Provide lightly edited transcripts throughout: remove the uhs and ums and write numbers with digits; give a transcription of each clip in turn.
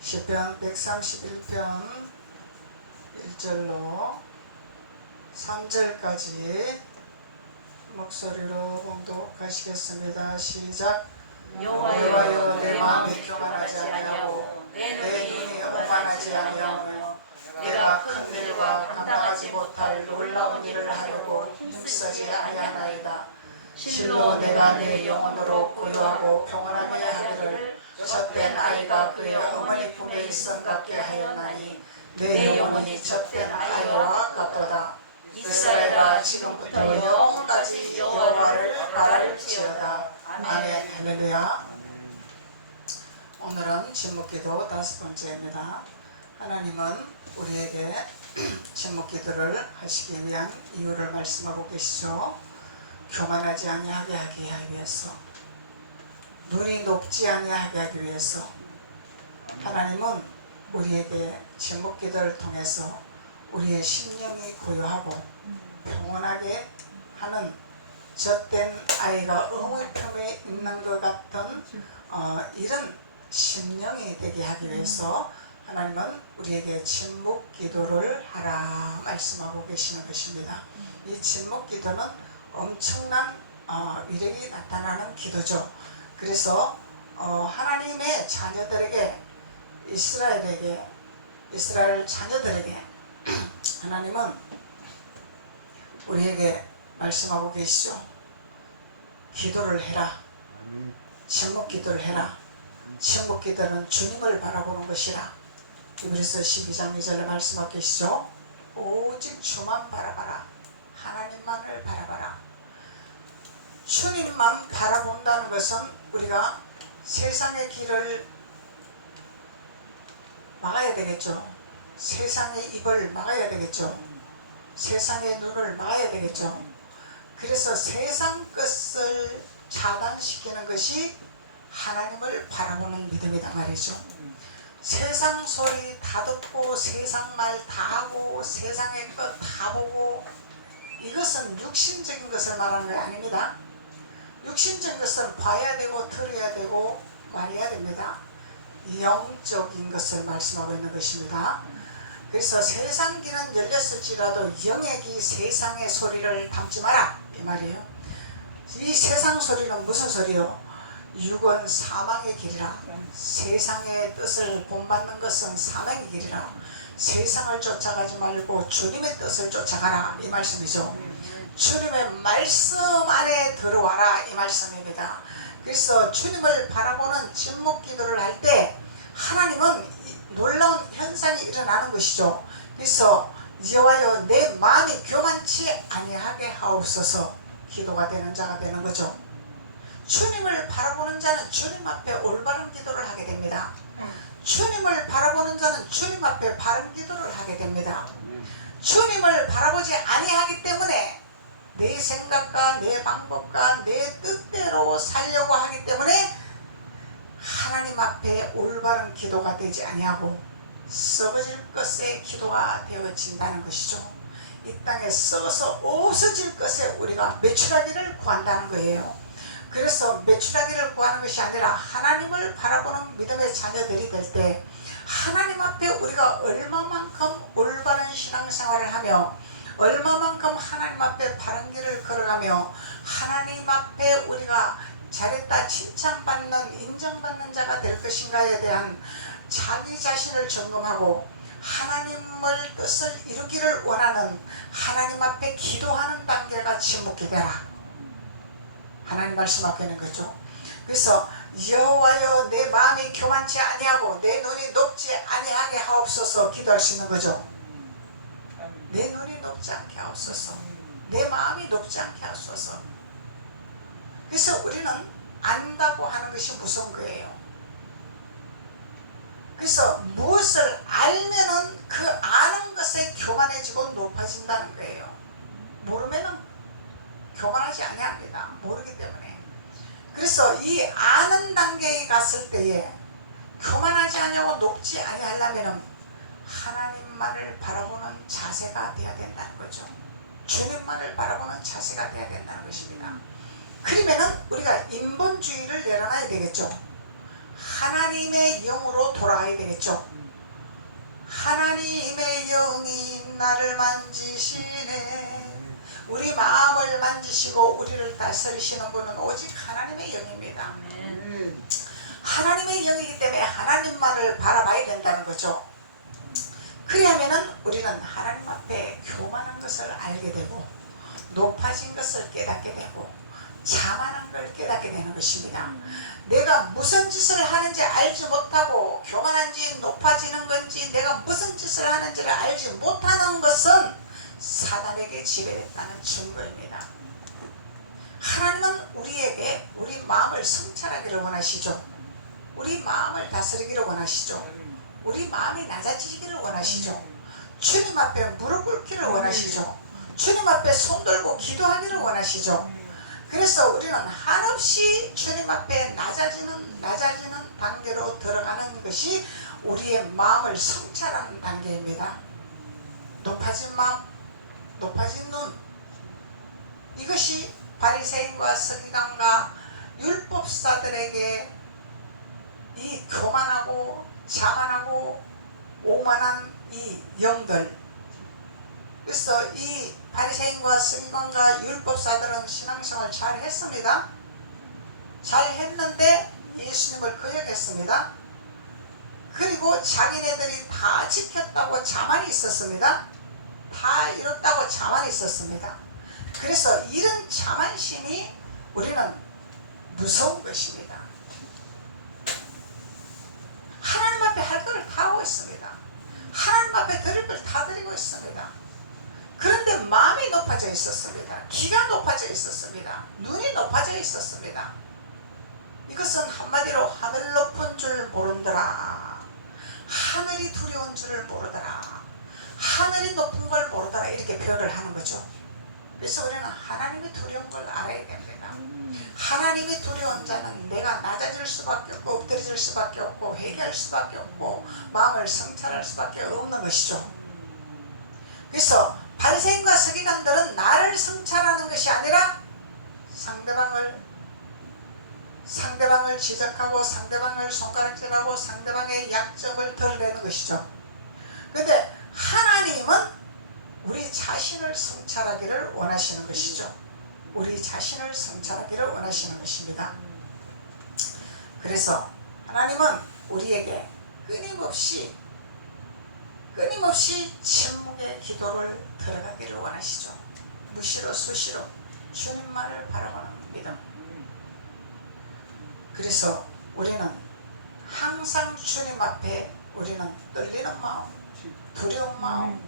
시편 131편 1절로 3절까지 목소리로 봉독하시겠습니다. 시작. 여호와여, 내 마음이 교만하지 아니하고 내 눈이 오만하지 아니하며 내가 큰 일과 감당하지 못할 놀라운 일을 하려고 힘쓰지 아니하나이다. 실로 내가 내 영혼으로 고요하고 평온하게 하기를 젖된 아이가 그의 어머니 품에 있음 같게 하였나니 내 영혼이 젖된 아이와 같도다. 이스라엘아, 지금부터 영원까지 여호와를 바랄지어다. 아멘. 할렐루야. 오늘은 제목기도 5번째입니다. 하나님은 우리에게 제목기도를 하시기 위한 이유를 말씀하고 계시죠. 교만하지 아니하게 하기 위해서, 눈이 높지 아니하게 하기 위해서 하나님은 우리에게 제목기도를 통해서 우리의 심령이 고요하고 평온하게 하는 젖된 아이가 어머니 품에 있는 것 같은 이런 심령이 되게 하기 위해서 하나님은 우리에게 침묵기도를 하라 말씀하고 계시는 것입니다. 이 침묵기도는 엄청난 위력이 나타나는 기도죠. 그래서 하나님의 자녀들에게, 이스라엘 자녀들에게 하나님은 우리에게 말씀하고 계시죠. 기도를 해라. 침묵기도를 해라. 침묵기도는 주님을 바라보는 것이라. 히브리서 12장 2절에 말씀하고 계시죠. 오직 주만 바라봐라. 하나님만을 바라봐라. 주님만 바라본다는 것은 우리가 세상의 길을 막아야 되겠죠. 세상의 입을 막아야 되겠죠. 세상의 눈을 막아야 되겠죠. 그래서 세상 것을 차단시키는 것이 하나님을 바라보는 믿음이다 말이죠. 세상 소리 다 듣고 세상 말 다 하고 세상의 것 다 보고, 이것은 육신적인 것을 말하는 게 아닙니다. 육신적인 것은 봐야 되고 들어야 되고 말해야 됩니다. 영적인 것을 말씀하고 있는 것입니다. 그래서 세상 길은 열렸을지라도 영의 기 세상의 소리를 담지 마라 이 말이에요. 이 세상 소리는 무슨 소리요? 육은 사망의 길이라. 세상의 뜻을 본받는 것은 사망의 길이라. 세상을 쫓아가지 말고 주님의 뜻을 쫓아가라 이 말씀이죠. 주님의 말씀 안에 들어와라 이 말씀입니다. 그래서 주님을 바라보는 침묵기도를 할 때 하나님은 놀라운 현상이 일어나는 것이죠. 그래서 여호와여, 내 마음이 교만치 아니하게 하옵소서. 기도가 되는 자가 되는 거죠. 주님을 바라보는 자는 주님 앞에 올바른 기도를 하게 됩니다. 주님을 바라보는 자는 주님 앞에 바른 기도를 하게 됩니다. 주님을 바라보지 아니하기 때문에 내 생각과 내 방법과 내 뜻대로 살려고 하기 때문에 하나님 앞에 올바른 기도가 되지 아니하고 썩어질 것의 기도가 되어진다는 것이죠. 이 땅에 썩어서 없어질 것에 우리가 매출하기를 구한다는 거예요. 그래서 매출하기를 구하는 것이 아니라 하나님을 바라보는 믿음의 자녀들이 될 때 하나님 앞에 우리가 얼마만큼 올바른 신앙생활을 하며 얼마만큼 하나님 앞에 바른 길을 걸어가며 하나님 앞에 우리가 잘했다 칭찬받는 인정받는 자가 될 것인가에 대한 자기 자신을 점검하고 하나님의 뜻을 이루기를 원하는 하나님 앞에 기도하는 단계가 침묵기도라. 하나님 말씀하고 있는 거죠. 그래서 여호와여, 내 마음이 교만치 아니하고 내 눈이 높지 아니하게 하옵소서 기도할 수 있는 거죠. 내 눈이 높지 않게 하옵소서. 내 마음이 높지 않게 하옵소서. 그래서 우리는 안다고 하는 것이 무서운 거예요. 그래서 무엇을 알면은 그 아는 것에 교만해지고 높아진다는 거예요. 모르면은 교만하지 아니합니다. 모르기 때문에. 그래서 이 아는 단계에 갔을 때에 교만하지 아니하고 높지 아니하려면은 하나님만을 바라보는 자세가 되어야 된다는 거죠. 주님만을 바라보는 자세가 되어야 된다는 것입니다. 그러면은 인본주의를 내려놔야 되겠죠. 하나님의 영으로 돌아가야 되겠죠. 하나님의 영이 나를 만지시네. 우리 마음을 만지시고 우리를 다스리시는 분은 오직 하나님의 영입니다. 하나님의 영이기 때문에 하나님만을 바라봐야 된다는 거죠. 그리하면은 우리는 하나님 앞에 교만한 것을 알게 되고 높아진 것을 깨닫게 되고 자만한 걸 깨닫게 되는 것입니다. 내가 무슨 짓을 하는지 알지 못하고 교만한지 높아지는 건지 내가 무슨 짓을 하는지를 알지 못하는 것은 사단에게 지배됐다는 증거입니다. 하나님은 우리에게 우리 마음을 성찰하기를 원하시죠. 우리 마음을 다스리기를 원하시죠. 우리 마음이 낮아지기를 원하시죠. 주님 앞에 무릎 꿇기를 원하시죠. 주님 앞에 손 들고 기도하기를 원하시죠. 그래서 우리는 한없이 주님 앞에 낮아지는 단계로 들어가는 것이 우리의 마음을 성찰하는 단계입니다. 높아진 마음, 높아진 눈, 이것이 바리새인과 서기관과 율법사들에게 이 교만하고 자만하고 오만한 이 영들, 그래서 이 바리새인과 서기관과 율법사들은 신앙생활 잘 했습니다. 잘 했는데 예수님을 거역했습니다. 그리고 자기네들이 다 지켰다고 자만이 있었습니다. 다 이뤘다고 자만이 있었습니다. 그래서 이런 자만심이 우리는 무서운 것입니다. 하나님 앞에 할 것을 다 하고 있습니다. 하나님 앞에 드릴 걸 다 드리고 있습니다. 그런데 마음이 높아져 있었습니다. 귀가 높아져 있었습니다. 눈이 높아져 있었습니다. 이것은 한마디로 하늘 높은 줄 모른더라. 하늘이 두려운 줄을 모르더라. 하늘이 높은 걸 모르더라. 이렇게 표현을 하는 거죠. 그래서 우리는 하나님이 두려운 걸 알아야 됩니다. 하나님이 두려운 자는 내가 낮아질 수밖에 없고 엎드려질 수밖에 없고 회개할 수밖에 없고 마음을 성찰할 수밖에 없는 것이죠. 그래서 바리새인과 서기관들은 나를 성찰하는 것이 아니라 상대방을 지적하고 상대방을 손가락질하고 상대방의 약점을 드러내는 것이죠. 그런데 하나님은 우리 자신을 성찰하기를 원하시는 것이죠. 우리 자신을 성찰하기를 원하시는 것입니다. 그래서 하나님은 우리에게 끊임없이 침묵의 기도를 들어가기를 원하시죠. 무시로 수시로 주님만을 바라보는 믿음. 그래서 우리는 항상 주님 앞에 우리는 떨리는 마음, 두려운 마음,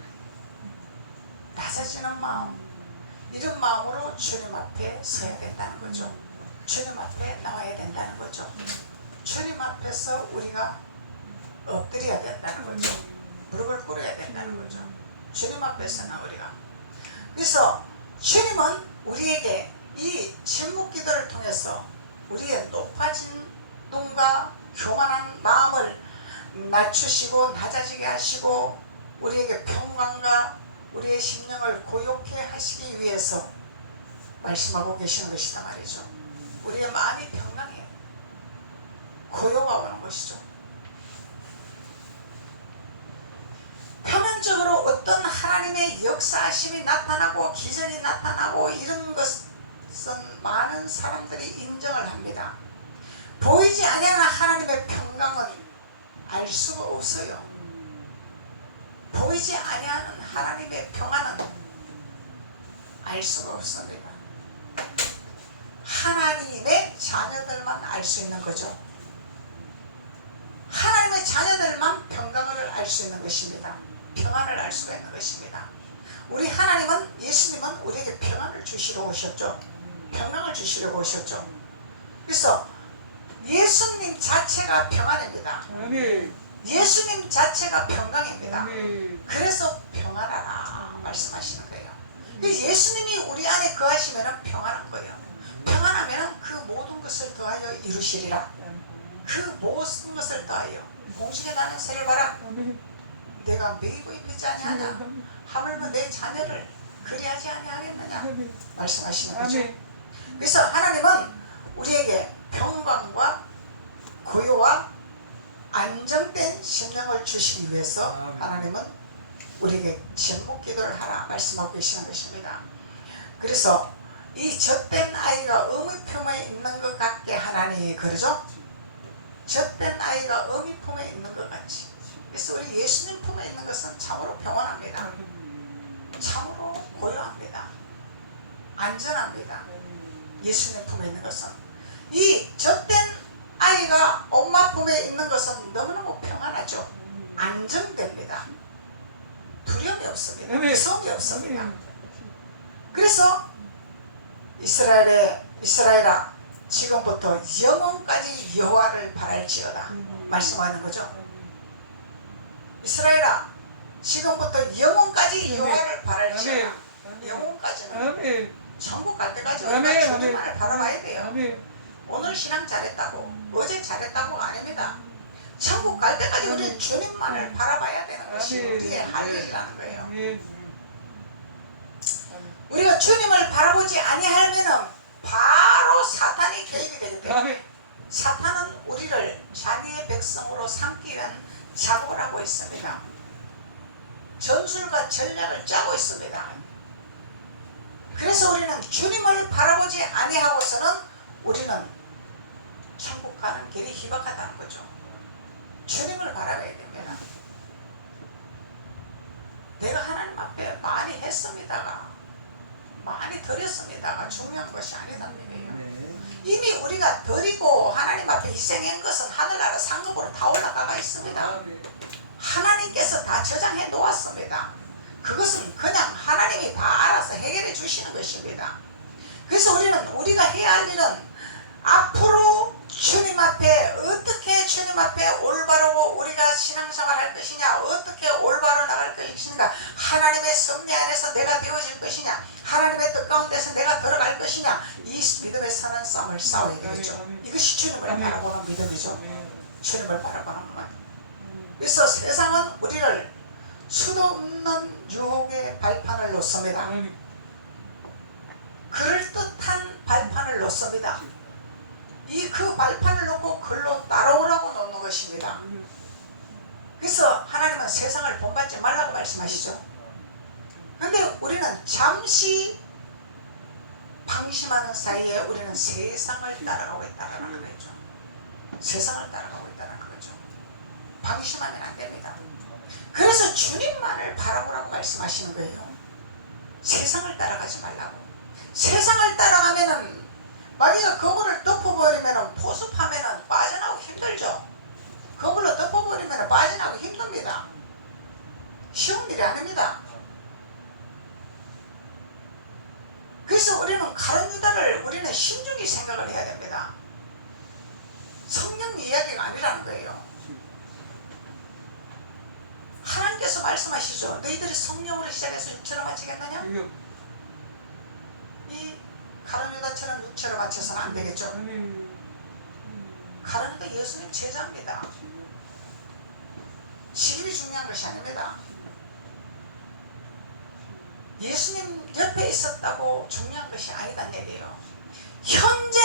낮아지는 마음, 이런 마음으로 주님 앞에 서야 된다는 거죠. 주님 앞에 나와야 된다는 거죠. 주님 앞에서 우리가 엎드려야 된다는 거죠. 무릎을 꿇어야 된다는 거죠. 주님 앞에서는 우리가. 그래서 주님은 우리에게 이 침묵 기도를 통해서 우리의 높아진 눈과 교만한 마음을 낮추시고 낮아지게 하시고 우리에게 평강과 우리의 심령을 고요케 하시기 위해서 말씀하고 계시는 것이다 말이죠. 우리의 마음이 평강해요. 고요가 오는 것이죠. 표면적으로 어떤 하나님의 역사하심이 나타나고 기적이 나타나고 이런 것은 많은 사람들이 인정을 합니다. 보이지 아니하는 하나님의 평강은 알 수가 없어요. 보이지 아니하는 하나님의 평안은 알 수가 없습니다. 하나님의 자녀들만 알 수 있는 거죠. 하나님의 자녀들만 평강을 알 수 있는 것입니다. 평안을 알 수가 있는 것입니다. 우리 하나님은, 예수님은 우리에게 평안을 주시러 오셨죠. 평강을 주시려고 오셨죠. 그래서 예수님 자체가 평안입니다. 예수님 자체가 평강입니다. 그래서 평안하라 말씀하시는 거예요. 예수님이 우리 안에 거하시면 평안한 거예요. 평안하면 그 모든 것을 더하여 이루시리라. 그 모든 것을 더하여. 공중에 나는 새를 봐라. 내가 먹이고 입히지 아니하냐. 하물며 내 자녀를 그리하지 아니하겠느냐 말씀하시는 거죠. 그래서 하나님은 우리에게 위해서 하나님은 우리에게 전복 기도를 하라 말씀하고 계시는 것입니다. 그래서 이 젖된 아이가 어미 품에 있는 것 같게 하나님이 그러죠. 젖된 아이가 어미 품에 있는 것 같이. 그래서 우리 예수님 품에 있는 것은 참으로 평안합니다. 참으로 고요합니다. 안전합니다. 예수님 품에 있는 것은. 이 젖된 아이가 엄마 품에 있는 것은 너무너무 평안하죠. 안정됩니다. 두려움이 없습니다. 무서움이 없습니다. 그래서 이스라엘아 지금부터 영원까지 여호와를 바랄지어다 말씀하는 거죠. 이스라엘아 지금부터 영원까지 여호와를 바랄지어다. 영원까지는 천국 갈 때까지 우리가 주님만을 바라봐야 돼요. 오늘 신앙 잘했다고 어제 잘했다고가 아닙니다. 천국 갈 때까지 우리는 주님만을 바라봐야 되는 것이 우리의 할 일이라는 거예요. 우리가 주님을 바라보지 아니하면은 바로 사탄이 개입이 되기 때문에 사탄은 우리를 자기의 백성으로 삼기 위한 작업을 하고 있습니다. 전술과 전략을 짜고 있습니다. 그래서 우리는 주님을 바라보지 아니하고서는 우리는 천국 가는 길이 희박하다는 거죠. 주님을 바라봐야 됩니다. 내가 하나님 앞에 많이 했습니다가 많이 드렸습니다가 중요한 것이 아니다는 얘기예요. 이미 우리가 드리고 하나님 앞에 희생한 것은 하늘나라 상급으로 다 올라가 있습니다. 하나님께서 다 저장해 놓았습니다. 그것은 그냥 하나님이 다 알아서 해결해 주시는 것입니다. 그래서 우리가 해야 할 일은 앞으로 주님 앞에 어떻게 주님 앞에 올바르고 우리가 신앙생활 할 것이냐, 어떻게 올바로 나갈 것인가, 하나님의 섭리 안에서 내가 되어질 것이냐, 하나님의 뜻 가운데서 내가 들어갈 것이냐, 이 믿음의 사는 싸움을 싸워야 되겠죠. 이것이 주님을 바라보는 믿음이죠. 주님을 바라보는 것. 그래서 세상은 우리를 수도 없는 유혹의 발판을 놓습니다. 그럴듯한 발판을 놓습니다. 그 발판을 놓고 글로 따라오라고 놓는 것입니다. 그래서 하나님은 세상을 본받지 말라고 말씀하시죠. 그런데 우리는 잠시 방심하는 사이에 우리는 세상을 따라가고 있다는 거죠. 세상을 따라가고 있다는 거죠. 방심하면 안 됩니다. 그래서 주님만을 바라보라고 말씀하시는 거예요. 세상을 따라가지 말라고. 세상을 따라가면은 만약에 그물을 덮어버리면 포섭하면 빠져나오기 힘들죠. 그물로 덮어버리면 빠져나오기 힘듭니다. 쉬운 일이 아닙니다. 그래서 우리는 가룟 유다를 우리는 신중히 생각을 해야 됩니다. 성령 이야기가 아니라는 거예요. 하나님께서 말씀하시죠. 너희들이 성령으로 시작해서 육체로 마치겠느냐? 이 가룟 유다처럼 육체로 맞춰서는 안 되겠죠. 가룟 유다 예수님 제자입니다. 직업이 중요한 것이 아닙니다. 예수님 옆에 있었다고 중요한 것이 아니단 얘기예요. 현재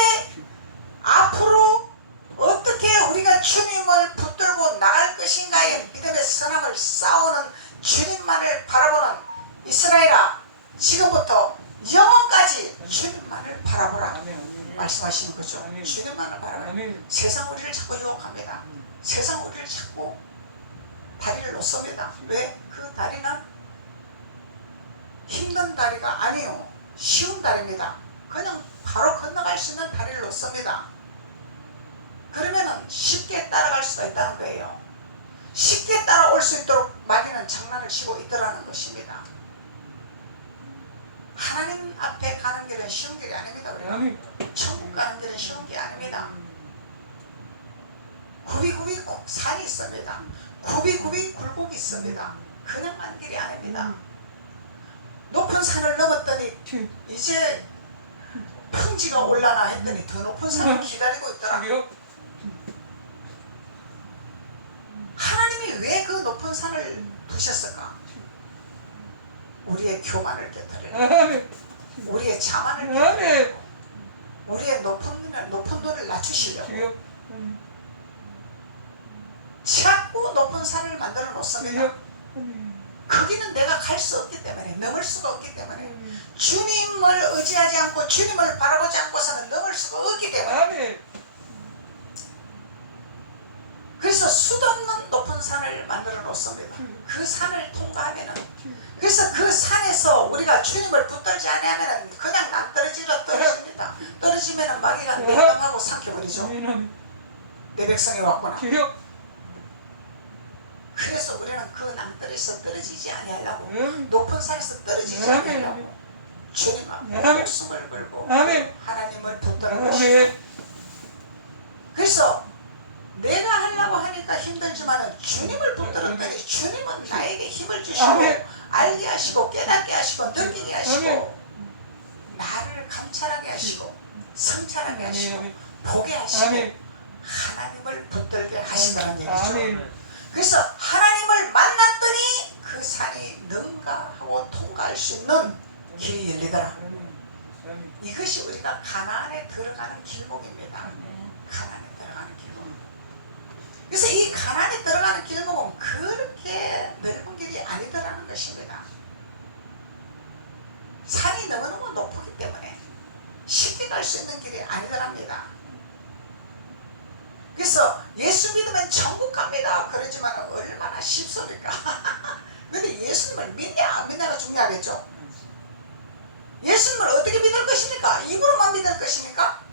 앞으로 어떻게 우리가 주님을 붙들고 나갈 것인가의 믿음의 선함을 싸우는 주님만을 바라보는 이스라엘아, 지금부터 영원까지 주님만을 바라보라 말씀하시는 거죠. 주님만을 바라보라. 세상 우리를 자꾸 유혹합니다. 세상 우리를 자꾸 다리를 놓습니다. 왜? 그 다리는 힘든 다리가 아니에요. 쉬운 다리입니다. 그냥 바로 건너갈 수 있는 다리를 놓습니다. 그러면은 쉽게 따라갈 수가 있다는 거예요. 쉽게 따라올 수 있도록 마귀는 장난을 치고 있더라는 것입니다. 하나님 앞에 가는 길은 쉬운 길이 아닙니다. 우리가. 천국 가는 길은 쉬운 길이 아닙니다. 굽이굽이 산이 있습니다. 굽이굽이 굴곡이 있습니다. 그냥 간 길이 아닙니다. 높은 산을 넘었더니 이제 평지가 올라나 했더니 더 높은 산을 기다리고 있더라. 하나님이 왜 그 높은 산을 두셨을까? 우리의 교만을 깨뜨리고 우리의 자만을 깨뜨리고 우리의 높은 돈을 낮추시려고 자꾸 높은 높은 산을 만들어 놓습니다. 거기는 내가 갈 수 없기 때문에, 넘을 수가 없기 때문에, 주님을 의지하지 않고 주님을 바라보지 않고서는 넘을 수가 없기 때문에, 그래서 수도 없는 높은 산을 만들어 놓습니다. 그 산을 통과하면은, 그래서 그 산에서 우리가 주님을 붙들지 않으면 그냥 낭떠러지로 떨어집니다. 떨어지면은 마귀가 내담하고 삼켜버리죠. 내 백성이 왔구나. 그래서 우리는 그 낭떠러지에서 떨어지지 아니하려고, 높은 산에서 떨어지지 아니하려고 주님 앞에 목숨을 걸고 하나님을 붙드는 것이죠. 그래서 내가 하려고 하니까 힘들지만 주님을 붙들었더니 주님은 나에게 힘을 주시고 알게 하시고 깨닫게 하시고 느끼게 하시고 나를 감찰하게 하시고 성찰하게 하시고 보게 하시고 하나님을 붙들게 하신다는 얘기죠. 그래서 하나님을 만났더니 그 산이 능가하고 통과할 수 있는 길이 열리더라. 이것이 우리가 가나안에 들어가는 길목입니다. 가나안에 들어가는 길목. 그래서 이 가나안에 들어가는 길목은 그렇게 넓은 길이 아니더라는 것입니다. 산이 너무너무 높기 때문에 쉽게 갈 수 있는 길이 아니더랍니다. 그래서 예수 믿으면 천국 갑니다 그러지만 얼마나 쉽습니까? 근데 예수님을 믿냐 안 믿냐가 중요하겠죠. 예수님을 어떻게 믿을 것입니까? 입으로만 믿을 것입니까?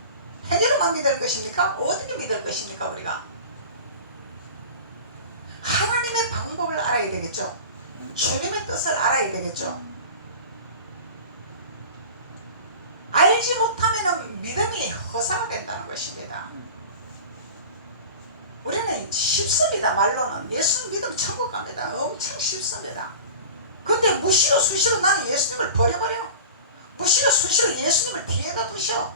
행위로만 믿을 것입니까? 어떻게 믿을 것입니까? 우리가 하나님의 방법을 알아야 되겠죠. 주님의 뜻을 알아야 되겠죠. 알지 못하면 믿음이 허사가 된다는 것입니다. 우리는 쉽습니다. 말로는 예수 믿으면 천국 갑니다. 엄청 쉽습니다. 근데 무시로 수시로 나는 예수님을 버려버려. 무시로 수시로 예수님을 뒤에다 두셔.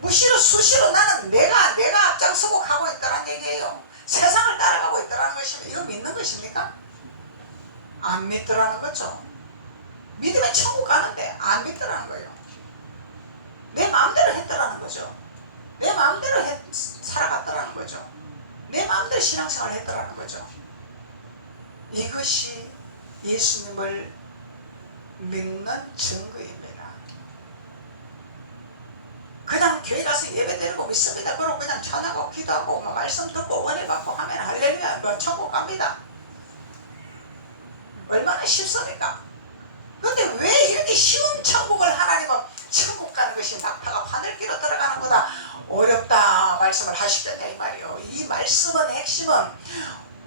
무시로 수시로 나는 내가 앞장서고 가고 있다는 얘기예요. 세상을 따라가고 있다는 것입니다. 이거 믿는 것입니까? 안 믿더라는 거죠. 믿으면 천국 가는데 안 믿더라는 거예요. 내 마음대로 했더라는 거죠. 내 마음대로 살아갔더라는 거죠. 내 마음대로 신앙생활을 했더라는 거죠. 이것이 예수님을 믿는 증거입니다. 그냥 교회 가서 예배드리고 믿습니다. 그러고 그냥 찬양하고 기도하고 말씀 듣고 은혜 받고 하면 할렐루야 천국 갑니다. 얼마나 쉽습니까? 근데 왜 이렇게 쉬운 천국을 하나님은 천국 가는 것이 낙타가 바늘기로 들어가는 거다 어렵다 말씀을 하시겠냐 이 말이요. 이 말씀은 핵심은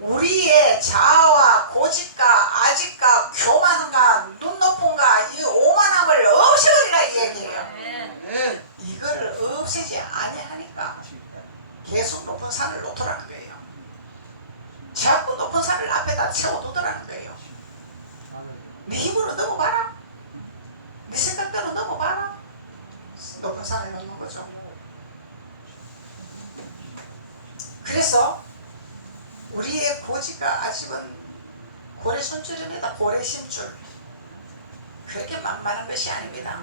우리의 자아와 고집과 아집과 교만과 눈 높음과 이 오만함을 없애버리라 이 얘기예요. 이걸 없애지 아니하니까 계속 높은 산을 놓더라는 거예요. 자꾸 높은 산을 앞에다 세워두더라는 거예요. 네 힘으로 넘어봐라. 네 생각대로 넘어봐라. 높은 산을 넘는 거죠. 그래서 우리의 고집과 아집은 고래손줄입니다. 고래심줄. 그렇게 만만한 것이 아닙니다.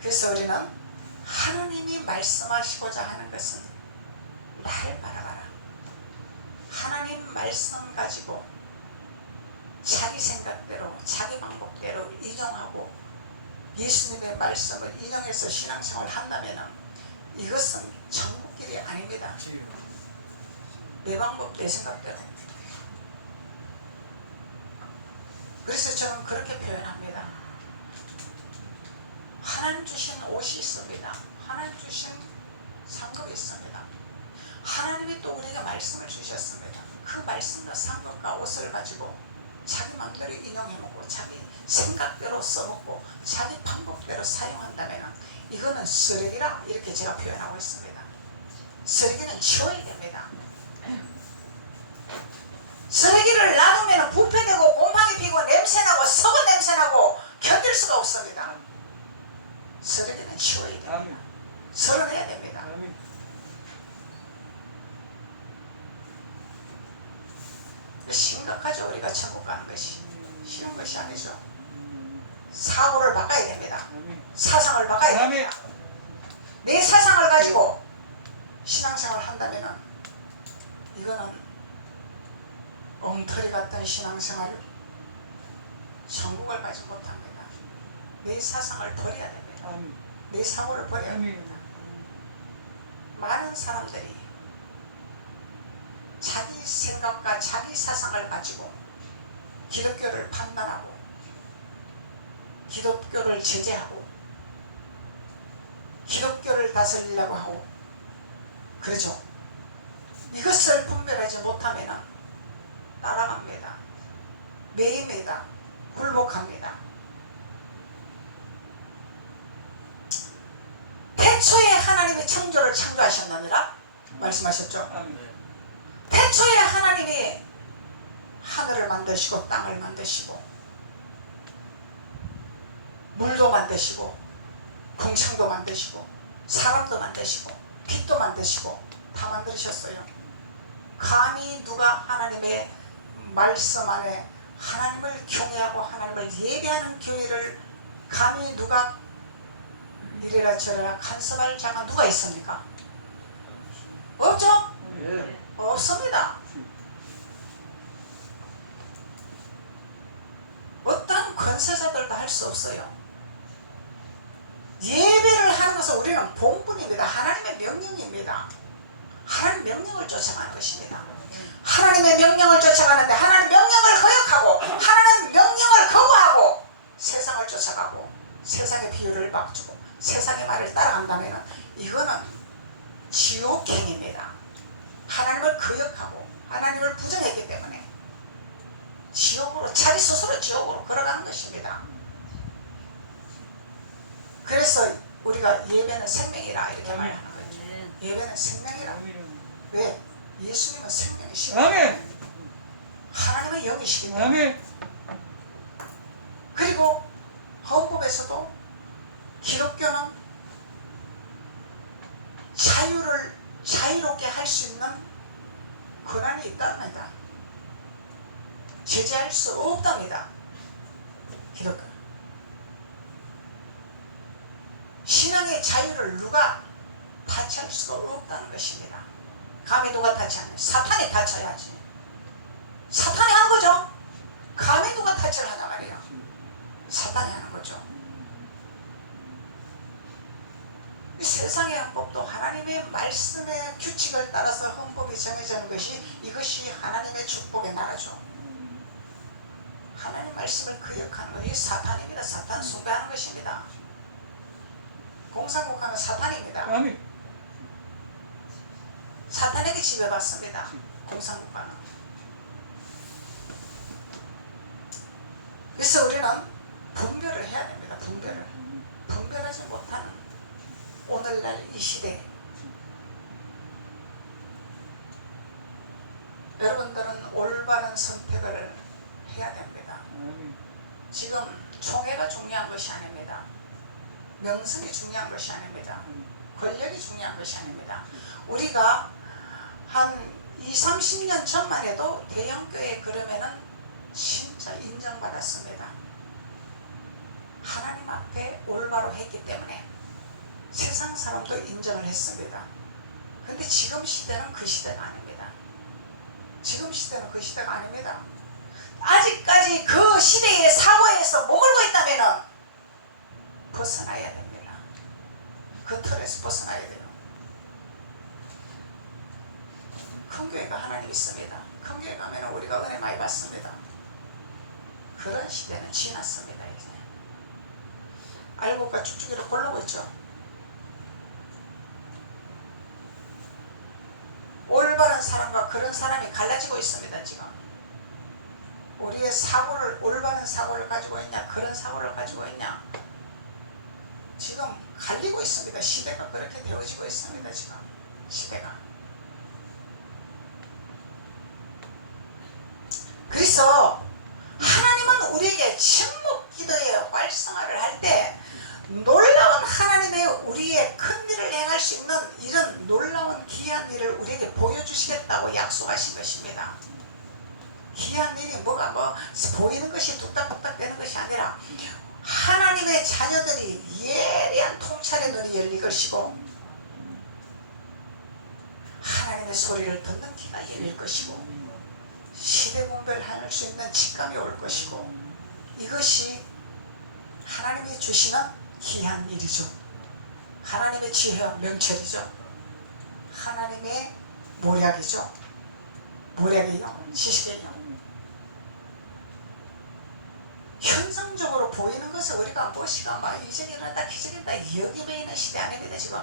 그래서 우리는 하나님이 말씀하시고자 하는 것은 나를 바라봐라. 하나님 말씀 가지고 자기 생각대로 자기 방법대로 인용하고 예수님의 말씀을 인용해서 신앙생활을 한다면 이것은 천국길이 아닙니다. 내 방법 내 생각대로. 그래서 저는 그렇게 표현합니다. 하나님 주신 옷이 있습니다. 하나님 주신 상급이 있습니다. 하나님이 또 우리에게 말씀을 주셨습니다. 그 말씀과 상급과 옷을 가지고 자기 마음대로 인용해먹고 자기 생각대로 써먹고 자기 방법대로 사용한다면 이거는 쓰레기라 이렇게 제가 표현하고 있습니다. 쓰레기는 치워야 됩니다. 쓰레기를 놔두면 부패되고 곰팡이 피고 냄새나고 썩은 냄새나고 견딜 수가 없습니다. 쓰레기는 치워야 됩니다. 서른해야 됩니다. 심각하죠. 우리가 천국 가는 것이 쉬운 것이 아니죠. 사고를 바꿔야 됩니다. 사상을 바꿔야 됩니다. 내 사상을 가지고 신앙생활을 한다면 이거는 엉터리 같은 신앙생활을 천국을 가지 못합니다. 내 사상을 버려야 됩니다. 내 사고를 버려야 됩니다. 많은 사람들이 자기 생각과 자기 사상을 가지고 기독교를 판단하고 기독교를 제재하고 기독교를 다스리려고 하고 그러죠. 이것을 분별하지 못하면 따라갑니다. 매입니다. 굴복합니다. 태초에 하나님이 창조를 창조하셨느니라 말씀하셨죠. 태초에 하나님이 하늘을 만드시고 땅을 만드시고 물도 만드시고 궁창도 만드시고 사람도 만드시고 빛도 만드시고 다 만드셨어요. 감히 누가 하나님의 말씀 안에 하나님을 경외하고 하나님을 예배하는 교회를 감히 누가 이래라 저래라 간섭할 자가 누가 있습니까? 없죠? 없습니다. 어떤 권세자들도 할 수 없어요. 예배를 하는 것은 우리는 본분입니다. 하나님의 명령입니다. 하나님 명령을 쫓아가는 것입니다. 하나님의 명령을 쫓아가는데 하나님 명령을 거역하고 하나님 명령을 거부하고 세상을 쫓아가고 세상의 비유를 막주고 세상의 말을 따라간다면 이거는 지옥행입니다. 하나님을 거역하고 하나님을 부정했기 때문에 지옥으로 자기 스스로 지옥으로 걸어가는 것입니다. 그래서 우리가 예배는 생명이라 이렇게 말하는 거예요. 예배는 생명이라. 왜? 예수님은 생명이시고 하나님은 영이시기 때문에. 그리고 헌법에서도 기독교는 자유롭게 할 수 있는 권한이 있답니다. 제재할 수 없답니다. 기독교 신앙의 자유를 누가 타치할 수가 없다는 것입니다. 감히 누가 타치하냐? 사탄이 타치해야지. 사탄이 하는 거죠. 감히 누가 타치를 하냐 말이에요. 사탄이 하는 거죠. 이 세상의 헌법도 하나님의 말씀의 규칙을 따라서 헌법이 정해지는 것이 이것이 하나님의 축복의 나라죠. 하나님 말씀을 거역하는 것이 사탄입니다. 사탄 숭배하는 것입니다. 공산국가는 사탄입니다. 사탄에게 지배받습니다. 공산국가는. 그래서 우리는 분별을 해야 됩니다. 분별하지 못하는 오늘날 이 시대에 여러분들은 올바른 선택을 해야 됩니다. 지금 총애가 중요한 것이 아닙니다. 명성이 중요한 것이 아닙니다. 권력이 중요한 것이 아닙니다. 우리가 한 20, 30년 전만 해도 대형교회 그러면은 진짜 인정받았습니다. 하나님 앞에 올바로 했기 때문에 세상 사람도 인정을 했습니다. 근데 지금 시대는 그 시대가 아닙니다. 지금 시대는 그 시대가 아닙니다. 아직까지 그 시대의 사고에서 머물고 있다면 벗어나야 됩니다. 그 틀에서 벗어나야 돼요. 큰 교회가 하나님 있습니다. 큰 교회 가면 우리가 은혜 많이 받습니다. 그런 시대는 지났습니다. 이제 알곡과 쭉쭉이로 고르고 있죠. 올바른 사람과 그런 사람이 갈라지고 있습니다. 지금 우리의 사고를 올바른 사고를 가지고 있냐 그런 사고를 가지고 있냐 지금 갈리고 있습니다. 시대가 그렇게 되어지고 있습니다. 지금 시대가. 그래서 하나님은 우리에게 침묵 기도의 활성화를 할 때 놀라운 하나님의 우리의 큰 일을 행할 수 있는 이런 놀라운 귀한 일을 우리에게 보여주시겠다고 약속하신 것입니다. 귀한 일이 뭐가 보이는 것이 뚝딱뚝딱 되는 것이 아니라 하나님의 자녀들이 예리한 통찰의 눈이 열릴 것이고 하나님의 소리를 듣는 귀가 열릴 것이고 시대 분별할 수 있는 직감이 올 것이고 이것이 하나님이 주시는 귀한 일이죠. 하나님의 지혜와 명철이죠. 하나님의 모략이죠. 모략의 영, 지식의 영. 현상적으로 보이는 것을 우리가 무엇이가 막 이전에 일어났다 기적이다 여기에 있는 시대 아닙니다. 지금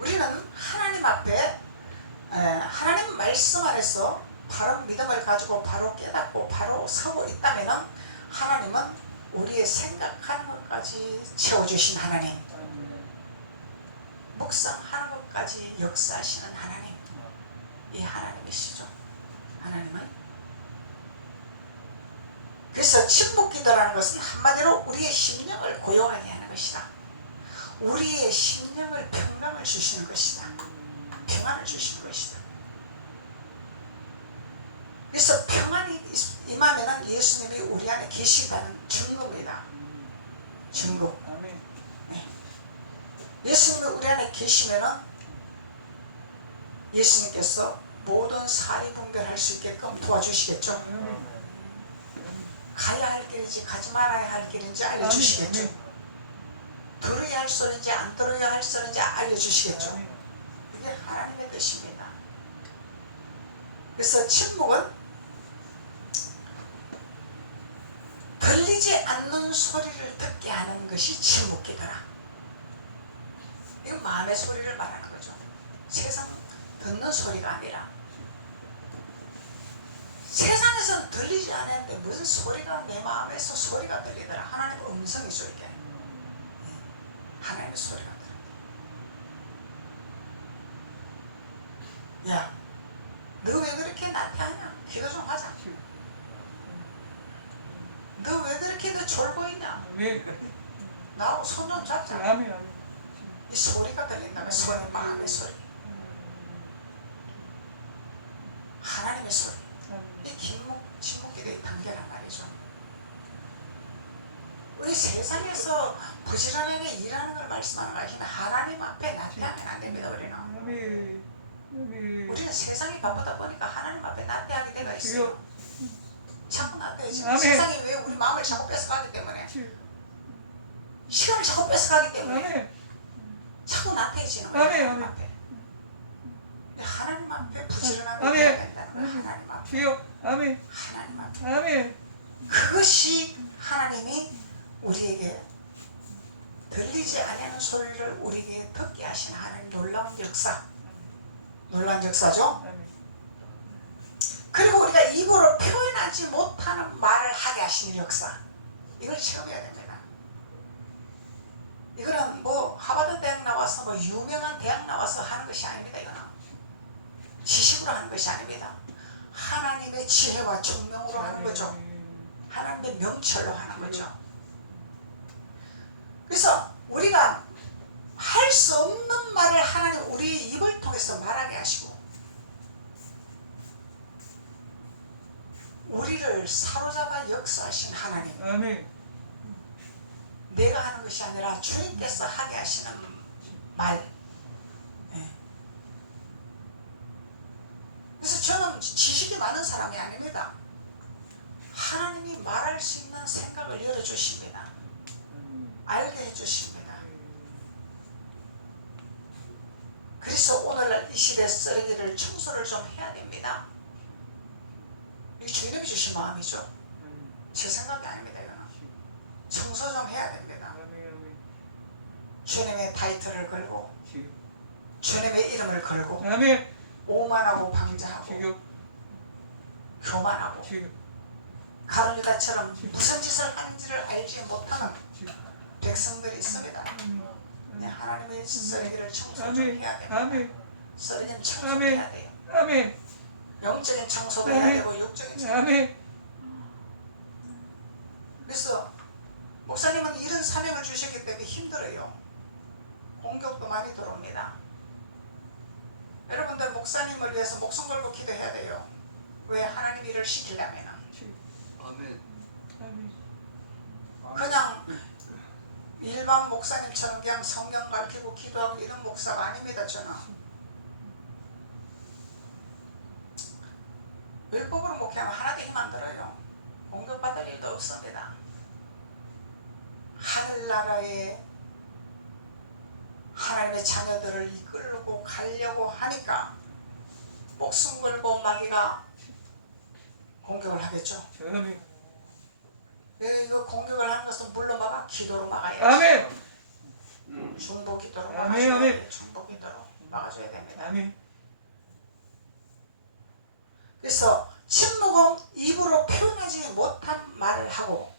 우리는 하나님 앞에 하나님 말씀 안에서 바로 믿음을 가지고 바로 깨닫고 바로 서고 있다면 하나님은 우리의 생각하는 것까지 채워주신 하나님, 묵상하는 것까지 역사하시는 하나님, 이 하나님이시죠. 하나님은 그래서 침묵기도라는 것은 한마디로 우리의 심령을 고요하게 하는 것이다. 우리의 심령을 평강을 주시는 것이다. 평안을 주시는 것이다. 그래서 평안이 임하면 예수님이 우리 안에 계시다는 증거입니다. 증거. 네. 예수님이 우리 안에 계시면 예수님께서 모든 사리 분별할 수 있게끔 도와주시겠죠. 가야 할 길인지 가지 말아야 할 길인지 알려주시겠죠. 들어야 할 소리인지 안 들어야 할 소리인지 알려주시겠죠. 이게 하나님의 뜻입니다. 그래서 침묵은 들리지 않는 소리를 듣게 하는 것이 침묵기더라. 이건 마음의 소리를 말하는 거죠. 세상 듣는 소리가 아니라 세상에서는 들리지 않았는데 무슨 소리가 내 마음에서 소리가 들리더라. 하나님의 음성이죠. 이게 하나님의 소리가 들려. 야, 너 왜 그렇게 나태하냐? 기도 좀 하자. 너 왜 그렇게 너 졸고 있냐? 나하고 손 좀 잡자. 이 소리가 들린다면 소리, 마음의 소리, 하나님의 소리. 이 침묵기도의 단계란 말이죠. 우리 세상에서 부지런하게 일하는 걸 말씀하는 거 아니라 하나님 앞에 나태하면 안 됩니다. 우리는 세상이 바쁘다 보니까 하나님 앞에 나태하게 되어 있어요. 자꾸 나태해지고 세상이 왜 우리 마음을 자꾸 뺏어가기 때문에 시간을 자꾸 뺏어가기 때문에 자꾸 나태해지는 거예요. 하나님 앞에. 하나님 앞에 부지런하게 해야 된다는 거예요. 하나님 앞에. 하나님 앞에. 그것이 하나님이 우리에게 들리지 않는 소리를 우리에게 듣게 하신 하나님 놀라운 역사. 놀라운 역사죠. 그리고 우리가 입으로 표현하지 못하는 말을 하게 하시는 역사. 이걸 체험해야 됩니다. 이거는 뭐 하버드 대학 나와서 뭐 유명한 대학 나와서 하는 것이 아닙니다. 이거는 지식으로 하는 것이 아닙니다. 하나님의 지혜와 총명으로 하는 거죠. 하나님의 명철로 하는 거죠. 그래서 우리가 할 수 없는 말을 하나님 우리 입을 통해서 말하게 하시고 우리를 사로잡아 역사하신 하나님. 내가 하는 것이 아니라 주님께서 하게 하시는 말. 그래서 저는 지식이 많은 사람이 아닙니다. 하나님이 말할 수 있는 생각을 열어주십니다. 알게 해주십니다. 그래서 오늘날 이 시대 쓰레기를 청소를 좀 해야 됩니다. 이게 주님이 주신 마음이죠. 제 생각이 아닙니다. 이거는. 청소 좀 해야 됩니다. 주님의 타이틀을 걸고 주님의 이름을 걸고 오만하고 방자하고 교만하고 가룟 유다처럼 무슨 짓을 하는지를 알지 못하는 백성들이 있습니다. 하나님의 쓰레기를 청소 좀 해야 됩니다. 쓰레기는 청소도 해야 돼요. 영적인 청소도 해야 되고 육적인 청소도. 그래서 목사님은 이런 사명을 주셨기 때문에 힘들어요. 공격도 많이 들어옵니다. 여러분들 목사님을 위해서 목숨 걸고 기도해야 돼요. 왜? 하나님 일을 시키려면. 그냥 일반 목사님처럼 그냥 성경 가르치고 기도하고 이런 목사가 아닙니다. 저는 율법으로 목회하면 하나도 힘 안 들어요. 공격받을 일도 없습니다. 하늘나라에 하나님의 자녀들을 이끌고 가려고 하니까 목숨 걸고 마귀가 공격을 하겠죠. 이거 공격을 하는 것은 물로 막아 기도로 막아야지. 아멘. 중보 기도로 아멘, 막아줘야 아멘. 돼요. 중보 기도로 막아줘야 됩니다. 아멘. 그래서 침묵은 입으로 표현하지 못한 말을 하고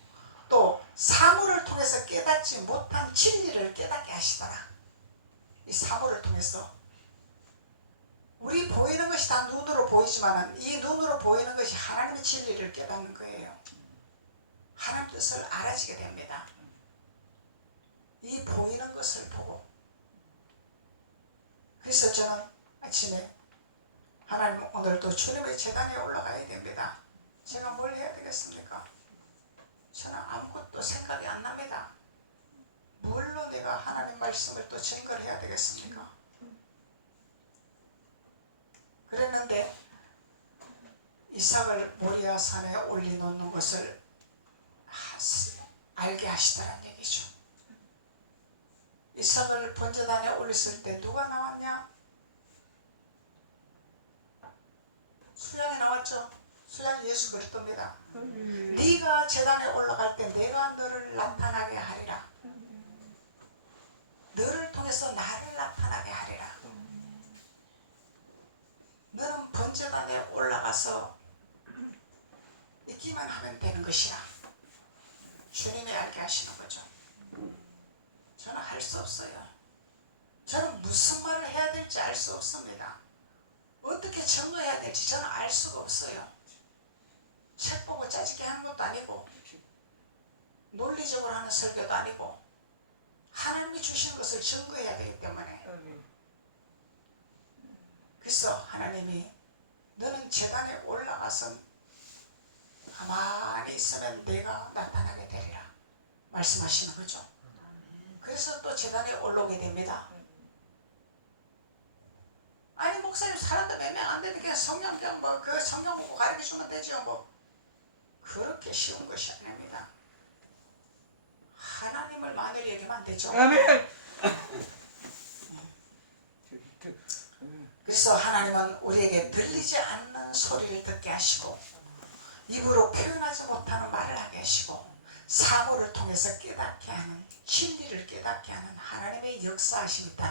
또 사물을 통해서 깨닫지 못한 진리를 깨닫게 하시더라. 이 사물을 통해서 우리 보이는 것이 다 눈으로 보이지만 이 눈으로 보이는 것이 하나님의 진리를 깨닫는 거예요. 하나님 뜻을 알아지게 됩니다. 이 보이는 것을 보고. 그래서 저는 아침에 하나님 오늘도 주님의 제단에 올라가야 됩니다. 제가 뭘 해야 되겠습니까? 저는 아무것도 생각이 안 납니다. 뭘로 내가 하나님 말씀을 또 증거를 해야 되겠습니까? 그랬는데 이삭을 모리아 산에 올려놓는 것을 알게 하시더란 얘기죠. 이삭을 번제단에 올렸을 때 누가 나왔냐? 수양이 나왔죠. 수양이 예수 그리스도입니다. 네가 제단에 올라갈 때 내가 너를 나타나게 하리라. 너를 통해서 나를 나타나게 하리라. 너는 번제단에 올라가서 있기만 하면 되는 것이라. 주님이 알게 하시는 거죠. 저는 할 수 없어요. 저는 무슨 말을 해야 될지 알 수 없습니다. 어떻게 증거해야 될지 저는 알 수가 없어요. 책 보고 짜집게 하는 것도 아니고 논리적으로 하는 설교도 아니고 하나님이 주신 것을 증거해야 되기 때문에 그래서 하나님이 너는 제단에 올라가서 가만히 있으면 내가 나타나게 되리라 말씀하시는 거죠. 그래서 또 제단에 올라오게 됩니다. 아니 목사님 사람도 몇 명 안 되는데 그냥 성령 그냥 그 성령 보고 가르쳐 주면 되죠. 그렇게 쉬운 것이 아닙니다. 하나님을 만일 여기면 안 되죠. 아멘. 그래서 하나님은 우리에게 들리지 않는 소리를 듣게 하시고 입으로 표현하지 못하는 말을 하게 하시고 사고를 통해서 깨닫게 하는 진리를 깨닫게 하는 하나님의 역사하심이 있다는